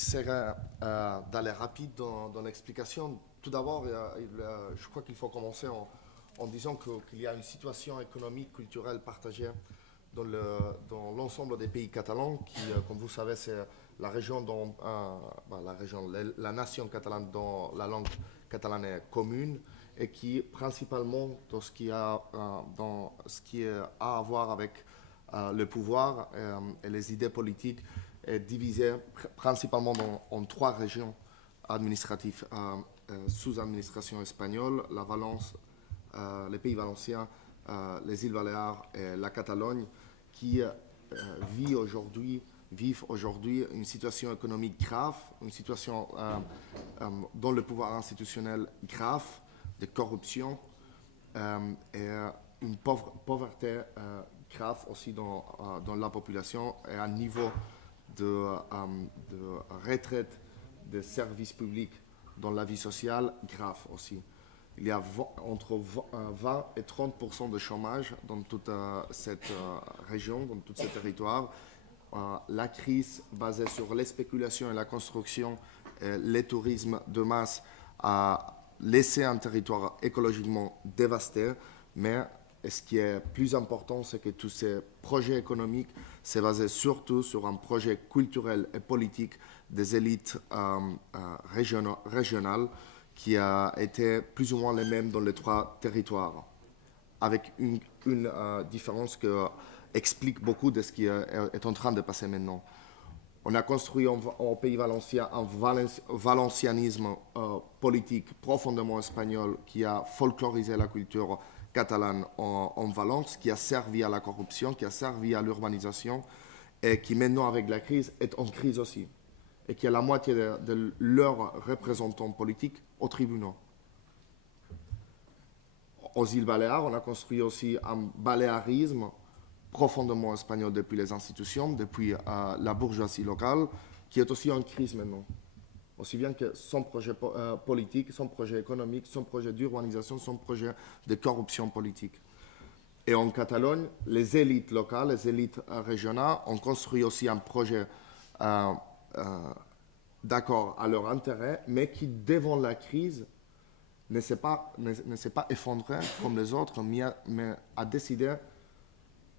J'essaierai d'aller rapide dans l'explication. Tout d'abord, je crois qu'il faut commencer en disant qu'il y a une situation économique, culturelle partagée dans l'ensemble des pays catalans, qui, comme vous savez, c'est la région la nation catalane dont la langue catalane est commune et qui, principalement, dans ce qui a à voir avec le pouvoir et les idées politiques, est divisé principalement en trois régions administratives sous administration espagnole, la Valence, les pays valenciens, les îles Baléares et la Catalogne, qui vivent aujourd'hui une situation économique grave, une situation dans le pouvoir institutionnel grave, de corruption et une pauvreté grave aussi dans la population et un niveau de retraite des services publics dans la vie sociale grave aussi. Il y a entre 20 et 30% de chômage dans toute cette région, dans tout ce territoire. La crise basée sur les spéculations et la construction, et les tourismes de masse a laissé un territoire écologiquement dévasté, mais ce qui est plus important, c'est que tous ces projets économiques s'est basé surtout sur un projet culturel et politique des élites régionales qui a été plus ou moins les mêmes dans les trois territoires, avec une différence qui explique beaucoup de ce qui est en train de passer maintenant. On a construit au Pays valencien un valencianisme politique profondément espagnol qui a folklorisé la culture catalane en Valence, qui a servi à la corruption, qui a servi à l'urbanisation et qui maintenant, avec la crise, est en crise aussi. Et qui a la moitié de leurs représentants politiques aux tribunaux. Aux îles Baléares, on a construit aussi un baléarisme profondément espagnol depuis les institutions, depuis la bourgeoisie locale, qui est aussi en crise maintenant. Aussi bien que son projet politique, son projet économique, son projet d'urbanisation, son projet de corruption politique. Et en Catalogne, les élites locales, les élites régionales ont construit aussi un projet d'accord à leur intérêt, mais qui, devant la crise, ne s'est pas effondré comme les autres, mais a décidé de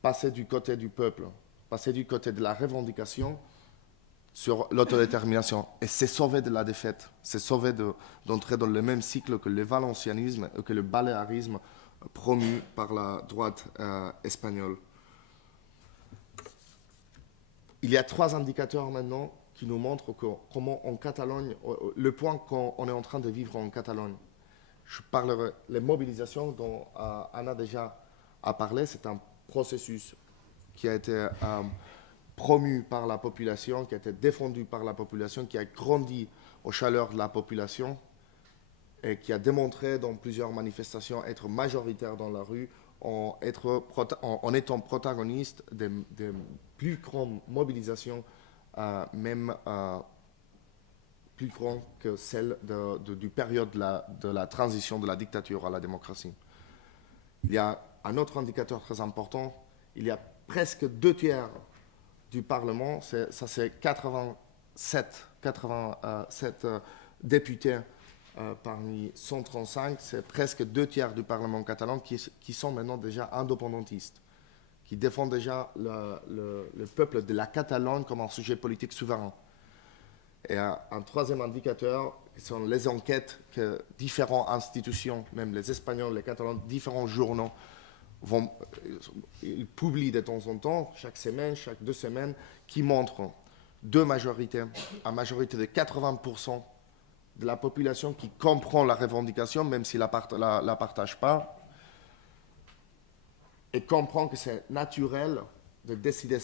passer du côté du peuple, passer du côté de la revendication sur l'autodétermination. Et c'est sauvé de la défaite, c'est sauvé d'entrer dans le même cycle que le valencianisme et que le baléarisme promu par la droite espagnole. Il y a trois indicateurs maintenant qui nous montrent comment en Catalogne, le point qu'on est en train de vivre en Catalogne. Je parlerai les mobilisations dont Anna déjà a parlé. C'est un processus qui a été promu par la population, qui a été défendu par la population, qui a grandi aux chaleurs de la population et qui a démontré dans plusieurs manifestations être majoritaire dans la rue en étant protagoniste des plus grandes mobilisations, même plus grandes que celle du période de la transition de la dictature à la démocratie. Il y a un autre indicateur très important, il y a presque 2/3 du Parlement, c'est 87 députés parmi 135, c'est presque 2/3 du Parlement catalan qui sont maintenant déjà indépendantistes, qui défendent déjà le peuple de la Catalogne comme un sujet politique souverain. Et un troisième indicateur, ce sont les enquêtes que différentes institutions, même les Espagnols, les Catalans, différents journaux, ils publient de temps en temps, chaque semaine, chaque 2 semaines, qui montrent deux majorités, une majorité de 80% de la population qui comprend la revendication, même s'il ne la partage pas, et comprend que c'est naturel de décider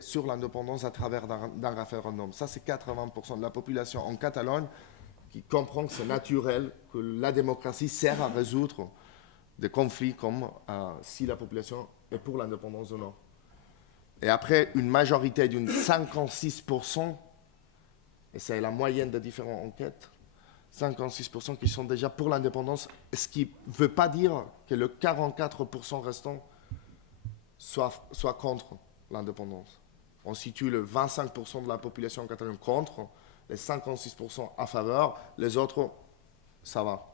sur l'indépendance à travers d'un référendum. Ça, c'est 80% de la population en Catalogne qui comprend que c'est naturel, que la démocratie sert à résoudre des conflits comme si la population est pour l'indépendance ou non. Et après, une majorité d'une 56%, et c'est la moyenne des différentes enquêtes, 56% qui sont déjà pour l'indépendance, ce qui ne veut pas dire que le 44% restant soit contre l'indépendance. On situe le 25% de la population catalane contre, les 56% à faveur, les autres, ça va,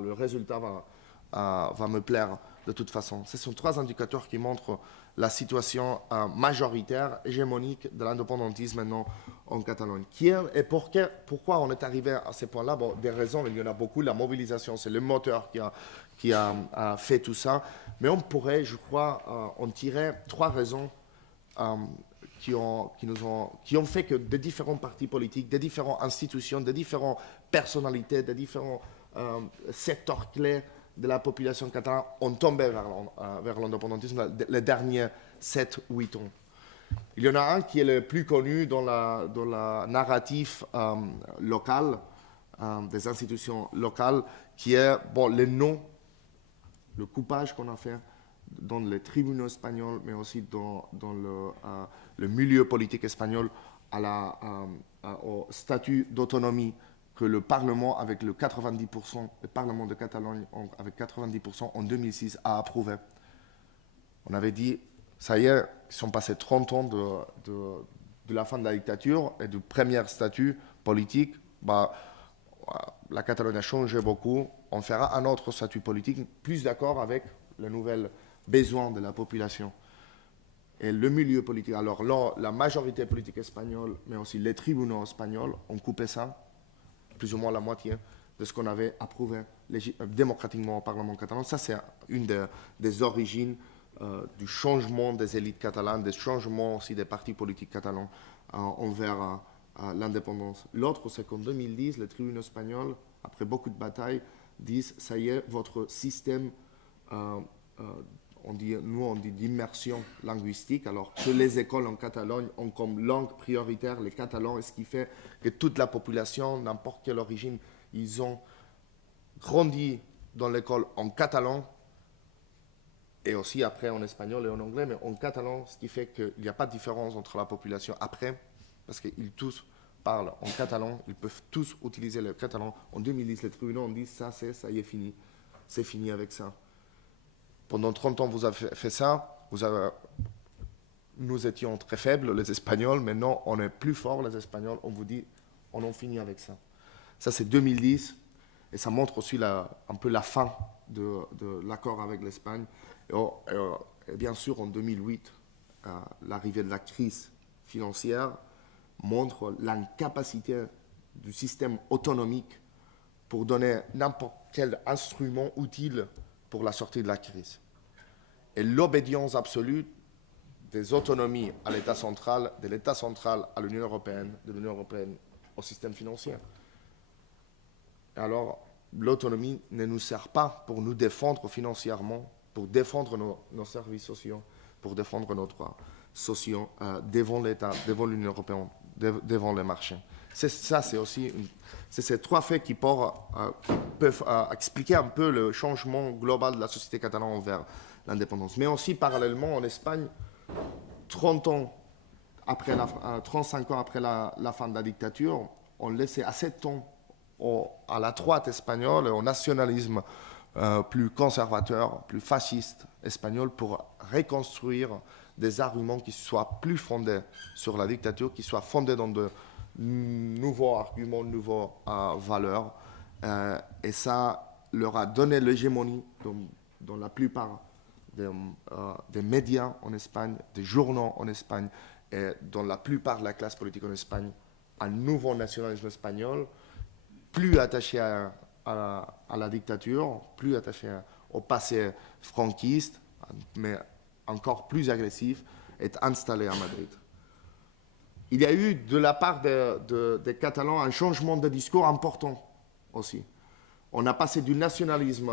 le résultat va me plaire de toute façon. Ce sont 3 indicateurs qui montrent la situation majoritaire, hégémonique de l'indépendantisme maintenant en Catalogne. Et pourquoi on est arrivé à ce point-là? Bon, des raisons, il y en a beaucoup. La mobilisation, c'est le moteur qui a fait tout ça. Mais on pourrait, je crois, en tirer 3 raisons qui ont fait que des différents partis politiques, des différentes institutions, des différentes personnalités, des différents secteurs clés de la population catalane ont tombé vers l'indépendantisme les derniers 7-8 ans. Il y en a un qui est le plus connu dans la narrative locale, des institutions locales, qui est le nom, le coupage qu'on a fait dans les tribunaux espagnols, mais aussi dans le milieu politique espagnol au statut d'autonomie que le Parlement, avec le 90%, le Parlement de Catalogne, avec 90% en 2006, a approuvé. On avait dit, ça y est, ils sont passés 30 ans de la fin de la dictature et du premier statut politique. La Catalogne a changé beaucoup. On fera un autre statut politique plus d'accord avec les nouvelles besoins de la population. Et le milieu politique, alors là, la majorité politique espagnole, mais aussi les tribunaux espagnols ont coupé ça, plus ou moins la moitié de ce qu'on avait approuvé démocratiquement au Parlement catalan. Ça, c'est une des origines du changement des élites catalanes, des changements aussi des partis politiques catalans envers l'indépendance. L'autre, c'est qu'en 2010, les tribunaux espagnols, après beaucoup de batailles, disent, ça y est, votre système, on dit d'immersion linguistique, alors que les écoles en Catalogne ont comme langue prioritaire les catalans, et ce qui fait que toute la population, n'importe quelle origine, ils ont grandi dans l'école en catalan, et aussi après en espagnol et en anglais, mais en catalan, ce qui fait qu'il n'y a pas de différence entre la population après, parce qu'ils tous parlent en catalan, ils peuvent tous utiliser le catalan. En 2010, les tribunaux ont dit, ça y est fini, c'est fini avec ça. Pendant 30 ans, vous avez fait ça, nous étions très faibles, les Espagnols, maintenant on est plus forts, les Espagnols, on vous dit, on en finit avec ça. Ça, c'est 2010, et ça montre aussi un peu la fin de l'accord avec l'Espagne. Et bien sûr, en 2008, l'arrivée de la crise financière montre l'incapacité du système autonomique pour donner n'importe quel instrument utile pour la sortie de la crise. Et l'obédience absolue des autonomies à l'État central, de l'État central à l'Union européenne, de l'Union européenne au système financier. Et alors, l'autonomie ne nous sert pas pour nous défendre financièrement, pour défendre nos services sociaux, pour défendre nos droits sociaux devant l'État, devant l'Union européenne, devant les marchés. C'est ces 3 faits qui peuvent expliquer un peu le changement global de la société catalane vers l'indépendance. Mais aussi, parallèlement, en Espagne, 35 ans après la fin de la dictature, on laissait assez de temps à la droite espagnole et au nationalisme plus conservateur, plus fasciste espagnol pour reconstruire des arguments qui soient plus fondés sur la dictature, qui soient fondés dans de nouveaux arguments, de nouvelles valeurs. Et ça leur a donné l'hégémonie dans la plupart des médias en Espagne, des journaux en Espagne et dans la plupart de la classe politique en Espagne, un nouveau nationalisme espagnol, plus attaché à la dictature, plus attaché au passé franquiste, mais encore plus agressif, est installé à Madrid. Il y a eu de la part des Catalans un changement de discours important aussi. On a passé du nationalisme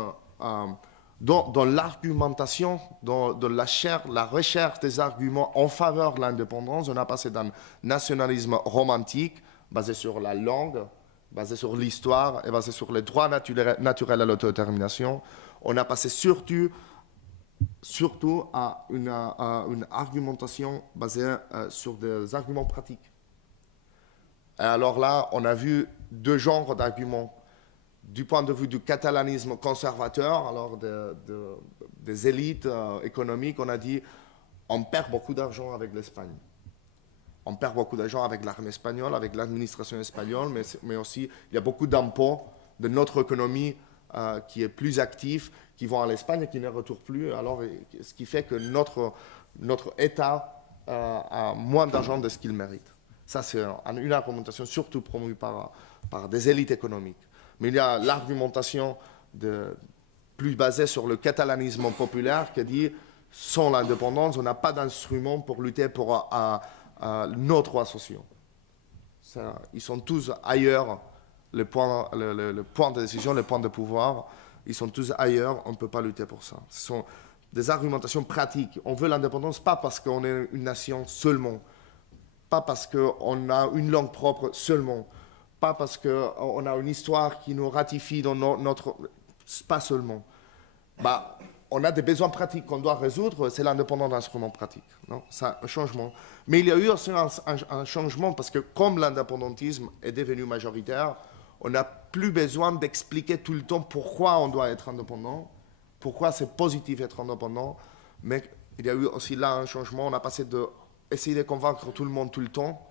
dans l'argumentation, dans la recherche des arguments en faveur de l'indépendance. On a passé d'un nationalisme romantique basé sur la langue, basé sur l'histoire et basé sur les droits naturels à l'autodétermination. On a passé surtout à une argumentation basée sur des arguments pratiques. Et alors là, on a vu 2 genres d'arguments. Du point de vue du catalanisme conservateur, alors des élites économiques, on a dit on perd beaucoup d'argent avec l'Espagne. on perd beaucoup d'argent avec l'armée espagnole, avec l'administration espagnole, mais aussi il y a beaucoup d'impôts de notre économie qui est plus active, qui vont à l'Espagne et qui ne retournent plus. Alors, ce qui fait que notre État a moins d'argent de ce qu'il mérite. Ça, c'est une argumentation surtout promue par des élites économiques. Mais il y a l'argumentation plus basée sur le catalanisme populaire qui dit sans l'indépendance, on n'a pas d'instrument pour lutter pour nos droits sociaux. Ça, ils sont tous ailleurs, le point de décision, le point de pouvoir, ils sont tous ailleurs, on ne peut pas lutter pour ça. Ce sont des argumentations pratiques. On veut l'indépendance pas parce qu'on est une nation seulement, pas parce qu'on a une langue propre seulement, pas parce qu'on a une histoire qui nous ratifie dans notre... Pas seulement. On a des besoins pratiques qu'on doit résoudre, c'est l'indépendance d'instruments pratiques. C'est un changement. Mais il y a eu aussi un changement parce que comme l'indépendantisme est devenu majoritaire, on n'a plus besoin d'expliquer tout le temps pourquoi on doit être indépendant, pourquoi c'est positif d'être indépendant. Mais il y a eu aussi là un changement. On a passé d'essayer de convaincre tout le monde tout le temps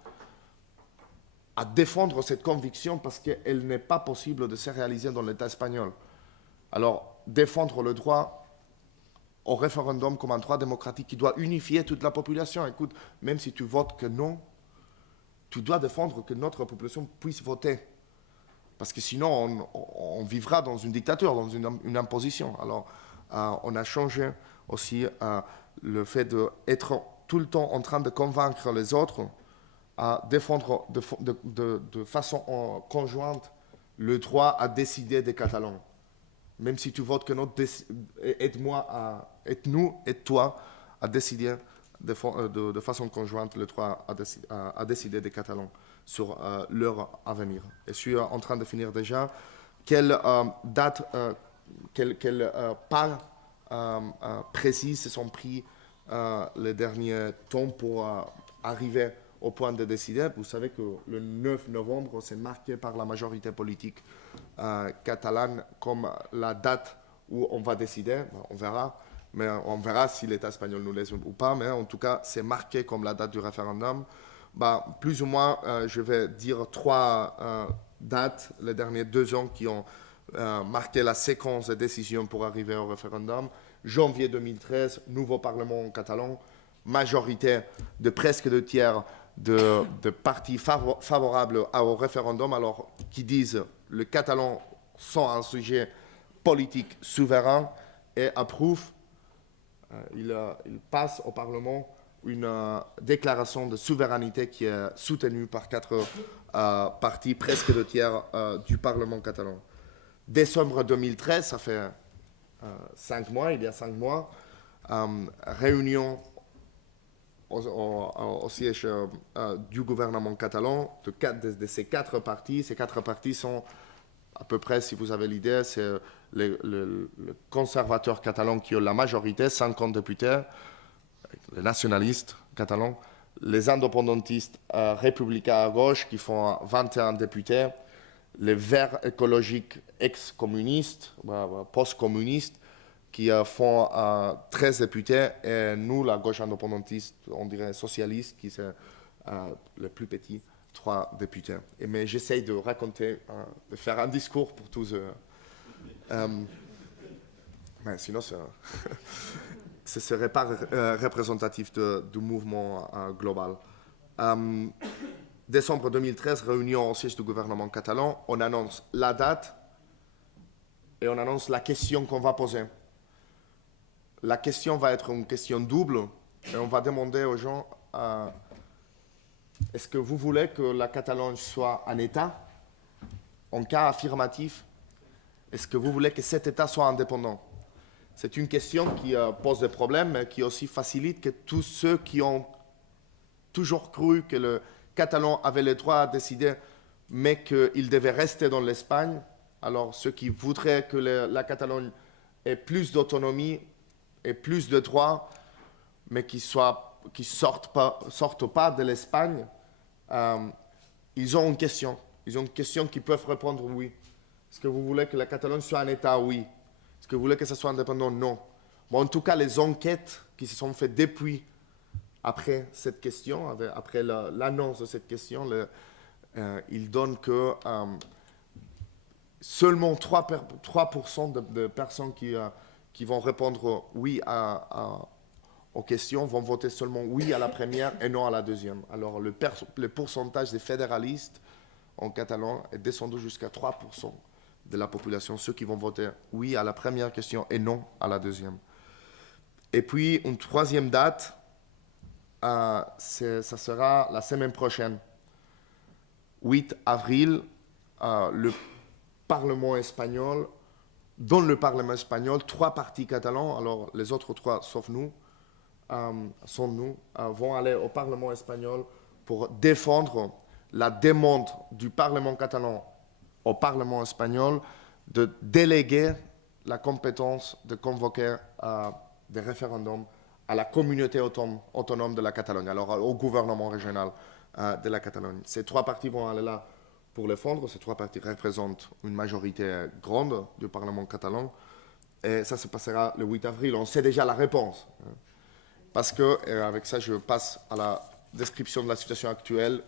à défendre cette conviction parce qu'elle n'est pas possible de se réaliser dans l'État espagnol. Alors, défendre le droit au référendum comme un droit démocratique qui doit unifier toute la population. Écoute, même si tu votes que non, tu dois défendre que notre population puisse voter. Parce que sinon, on vivra dans une dictature, dans une imposition. Alors, on a changé aussi le fait d'être tout le temps en train de convaincre les autres à défendre de façon conjointe le droit à décider des Catalans. Même si tu votes que non, aide-nous, aide-toi à décider de façon conjointe le droit à décider des Catalans sur leur avenir. Et je suis en train de finir déjà. Quelle date, quel pas précis se sont pris les derniers temps pour arriver au point de décider. Vous savez que le 9 novembre, c'est marqué par la majorité politique catalane comme la date où on va décider. On verra. Mais on verra si l'État espagnol nous laisse ou pas. Mais en tout cas, c'est marqué comme la date du référendum. Plus ou moins, je vais dire 3 dates, les derniers 2 ans qui ont marqué la séquence de décisions pour arriver au référendum. Janvier 2013, nouveau Parlement catalan, majorité de presque 2/3 de partis favorables au référendum, alors qui disent les Catalans sont un sujet politique souverain et approuvent. Il passe au Parlement une déclaration de souveraineté qui est soutenue par 4 partis, presque 2/3 du Parlement catalan. Décembre 2013, ça fait 5 mois, il y a 5 mois, réunion au siège du gouvernement catalan de ces 4 partis. Ces 4 partis sont à peu près, si vous avez l'idée, c'est le conservateur catalan qui a la majorité, 50 députés, les nationalistes catalans, les indépendantistes républicains à gauche qui font 21 députés, les verts écologiques ex-communistes, post-communistes, qui font 13 députés, et nous, la gauche indépendantiste, on dirait socialiste, qui c'est le plus petit, 3 députés. Mais j'essaye de raconter, de faire un discours pour tous eux. Mais sinon, ce ne serait pas représentatif du mouvement global. Décembre 2013, réunion au siège du gouvernement catalan, on annonce la date et on annonce la question qu'on va poser. La question va être une question double et on va demander aux gens est-ce que vous voulez que la Catalogne soit un État? En cas affirmatif, est-ce que vous voulez que cet État soit indépendant? C'est une question qui pose des problèmes, mais qui aussi facilite que tous ceux qui ont toujours cru que le Catalan avait le droit à décider, mais qu'il devait rester dans l'Espagne, alors ceux qui voudraient que la Catalogne ait plus d'autonomie et plus de droits, mais qui sortent pas de l'Espagne, ils ont une question. Ils ont une question qu'ils peuvent répondre oui. Est-ce que vous voulez que la Catalogne soit un État? Oui. Est-ce que vous voulez que ça soit indépendant? Non. Bon, en tout cas, les enquêtes qui se sont faites depuis après cette question, après l'annonce de cette question, il donne que seulement 3% de personnes qui vont répondre oui aux questions vont voter seulement oui à la première et non à la deuxième. Alors le pourcentage des fédéralistes en catalan est descendu jusqu'à 3% de la population, ceux qui vont voter oui à la première question et non à la deuxième. Et puis une troisième date, ça sera la semaine prochaine, 8 avril, le Parlement espagnol, dans le Parlement espagnol, 3 partis catalans, alors les autres 3 sauf nous, vont aller au Parlement espagnol pour défendre la demande du Parlement catalan au Parlement espagnol de déléguer la compétence de convoquer des référendums à la communauté autonome de la Catalogne, alors au gouvernement régional de la Catalogne. Ces 3 partis vont aller là pour le défendre. Ces 3 partis représentent une majorité grande du Parlement catalan. Et ça se passera le 8 avril. On sait déjà la réponse. Parce que, avec ça, je passe à la description de la situation actuelle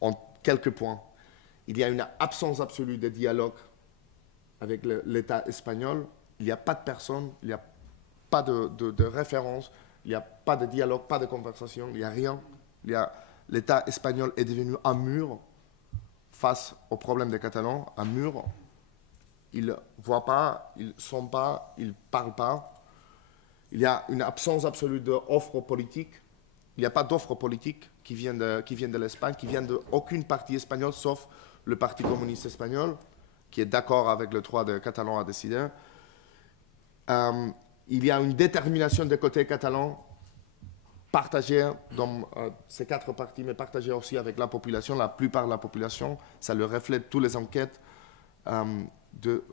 en quelques points. Il y a une absence absolue de dialogue avec l'État espagnol. Il n'y a pas de personne, il n'y a pas de référence, il n'y a pas de dialogue, pas de conversation, il n'y a rien. L'État espagnol est devenu un mur face aux problèmes des Catalans, un mur. Ils ne voient pas, ils ne sont pas, ils ne parlent pas. Il y a une absence absolue d'offres politiques. Il n'y a pas d'offres politiques qui viennent de l'Espagne, qui viennent d'aucune partie espagnole, sauf le Parti communiste espagnol, qui est d'accord avec le droit des Catalans à décider. Il y a une détermination des côtés catalans partagée dans ces 4 partis, mais partagée aussi avec la population, la plupart de la population. Ça le reflète toutes les enquêtes. Une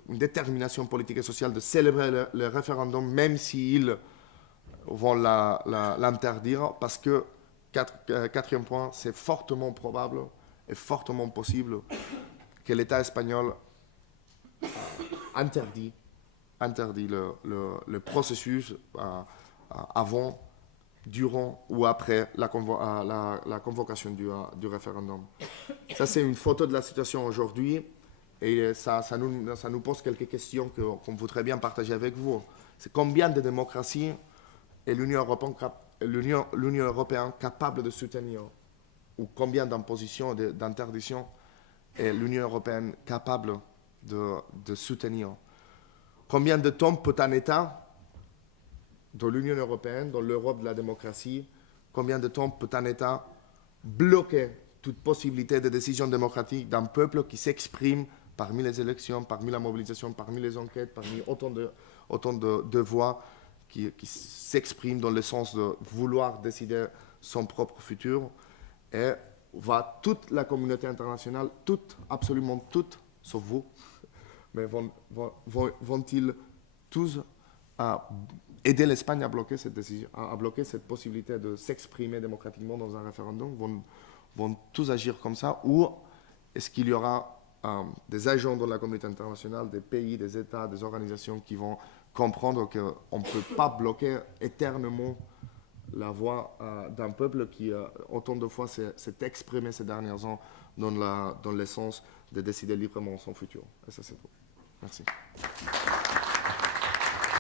détermination politique et sociale de célébrer le référendum, même s'ils vont l'interdire, parce que, quatrième point, c'est fortement probable et fortement possible que l'État espagnol interdit le processus avant, durant ou après la convocation du référendum. Ça, c'est une photo de la situation aujourd'hui. Et ça nous pose quelques questions qu'on voudrait bien partager avec vous. C'est combien de démocraties est l'Union européenne capable de soutenir, ou combien d'impositions et d'interdictions est l'Union européenne capable de soutenir. Combien de temps peut un État dans l'Union européenne, dans l'Europe de la démocratie, combien de temps peut un État bloquer toute possibilité de décision démocratique d'un peuple qui s'exprime parmi les élections, parmi la mobilisation, parmi les enquêtes, parmi autant de voix qui s'expriment dans le sens de vouloir décider son propre futur. Et toute la communauté internationale, absolument toutes, sauf vous, mais vont-ils tous aider l'Espagne à bloquer cette décision, à bloquer cette possibilité de s'exprimer démocratiquement dans un référendum? Vont tous agir comme ça? Ou est-ce qu'il y aura des agents de la communauté internationale, des pays, des États, des organisations qui vont comprendre qu'on ne peut pas bloquer éternellement la voix d'un peuple qui, autant de fois, s'est exprimé ces derniers ans dans l'essence de décider librement son futur. Et ça, c'est tout. Merci.